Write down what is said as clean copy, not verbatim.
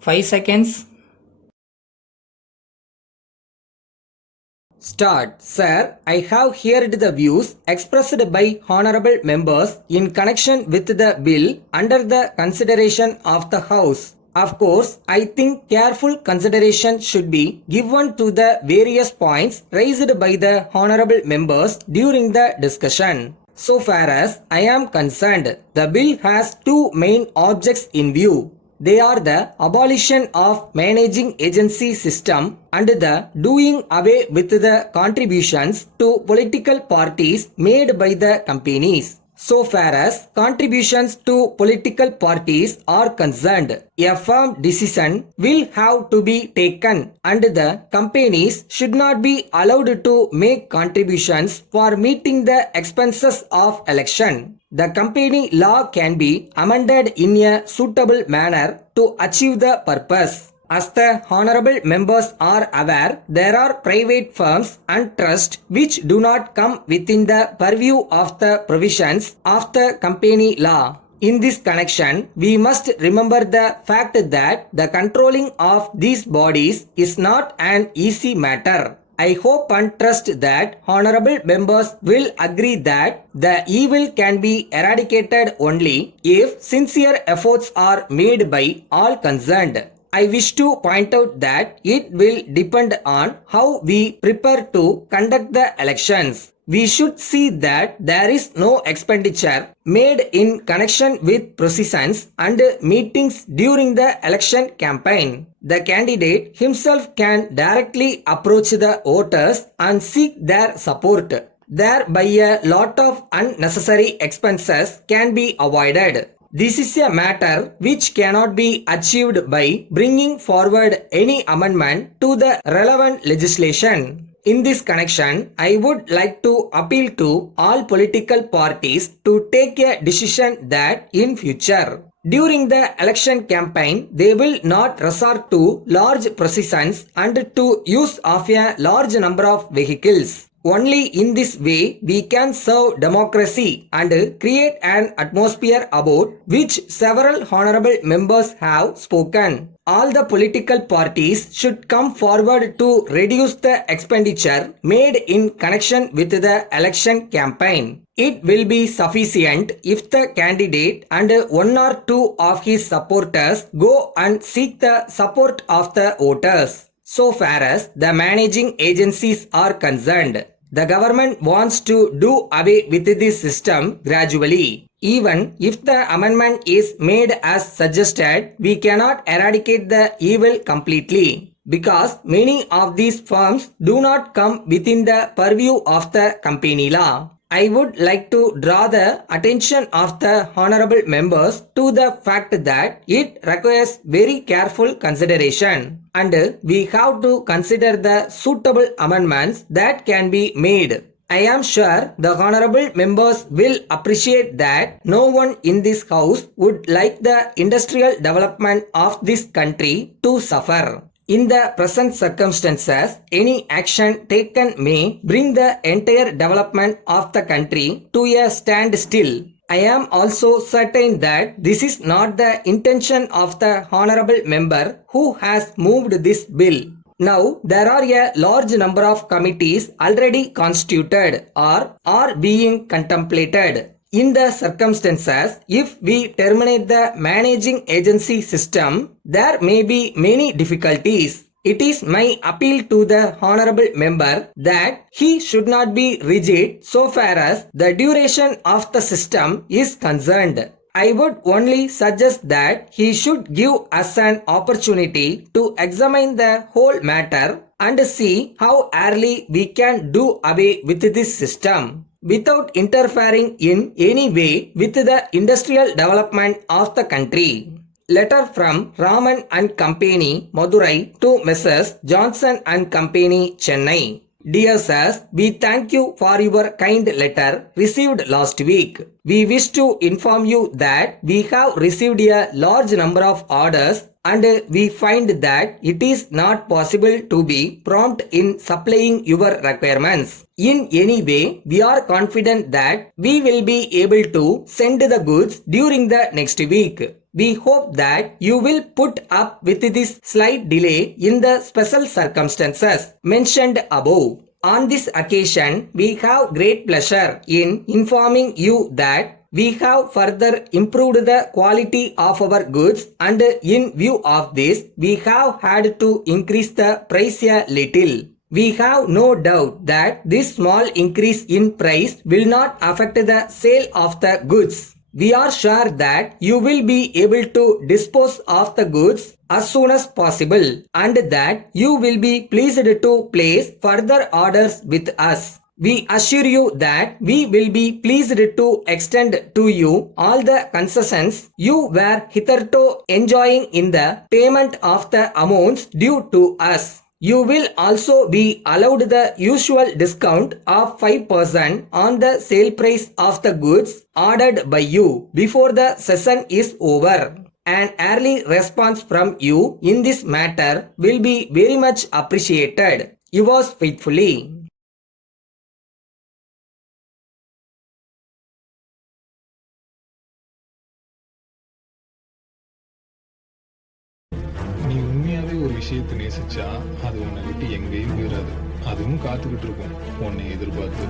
5 seconds. Start. Sir, I have heard the views expressed by honorable members in connection with the bill under the consideration of the House. Of course, I think careful consideration should be given to the various points raised by the honorable members during the discussion. So far as I am concerned, the bill has two main objects in view. They are the abolition of managing agency system and the doing away with the contributions to political parties made by the companies. So far as contributions to political parties are concerned, a firm decision will have to be taken and the companies should not be allowed to make contributions for meeting the expenses of election. The company law can be amended in a suitable manner to achieve the purpose. As the honorable members are aware, there are private firms and trusts which do not come within the purview of the provisions of the company law. In this connection, we must remember the fact that the controlling of these bodies is not an easy matter. I hope and trust that honorable members will agree that the evil can be eradicated only if sincere efforts are made by all concerned. I wish to point out that it will depend on how we prepare to conduct the elections. We should see that there is no expenditure made in connection with processions and meetings during the election campaign. The candidate himself can directly approach the voters and seek their support. Thereby a lot of unnecessary expenses can be avoided. This is a matter which cannot be achieved by bringing forward any amendment to the relevant legislation. In this connection, I would like to appeal to all political parties to take a decision that in future, during the election campaign, they will not resort to large processions and to use of a large number of vehicles. Only in this way we can serve democracy and create an atmosphere about which several honorable members have spoken. All the political parties should come forward to reduce the expenditure made in connection with the election campaign. It will be sufficient if the candidate and one or two of his supporters go and seek the support of the voters. So far as the managing agencies are concerned, the government wants to do away with this system gradually. Even if the amendment is made as suggested, we cannot eradicate the evil completely because many of these firms do not come within the purview of the company law. I would like to draw the attention of the honorable members to the fact that it requires very careful consideration and we have to consider the suitable amendments that can be made. I am sure the honorable members will appreciate that no one in this house would like the industrial development of this country to suffer. In the present circumstances, any action taken may bring the entire development of the country to a standstill. I am also certain that this is not the intention of the honorable member who has moved this bill. Now, there are a large number of committees already constituted or are being contemplated. In the circumstances, if we terminate the managing agency system, there may be many difficulties. It is my appeal to the honorable member that he should not be rigid so far as the duration of the system is concerned. I would only suggest that he should give us an opportunity to examine the whole matter and see how early we can do away with this system without interfering in any way with the industrial development of the country. Letter from Raman and Company, Madurai to Messrs. Johnson and Company, Chennai. Dear sirs, we thank you for your kind letter received last week. We wish to inform you that we have received a large number of orders and we find that it is not possible to be prompt in supplying your requirements. In any way, we are confident that we will be able to send the goods during the next week. We hope that you will put up with this slight delay in the special circumstances mentioned above. On this occasion, we have great pleasure in informing you that we have further improved the quality of our goods, and in view of this, we have had to increase the price a little. We have no doubt that this small increase in price will not affect the sale of the goods. We are sure that you will be able to dispose of the goods as soon as possible, and that you will be pleased to place further orders with us. We assure you that we will be pleased to extend to you all the concessions you were hitherto enjoying in the payment of the amounts due to us. You will also be allowed the usual discount of 5% on the sale price of the goods ordered by you before the session is over. An early response from you in this matter will be very much appreciated. Yours faithfully. நீ உண்மையாவே ஒரு விஷயத்தை நேசிச்சா அது உன்னை விட்டு எங்கேயும் போயிடாது. அதுவும் காத்துக்கிட்டு இருக்கும் உன்னை எதிர்பார்த்து.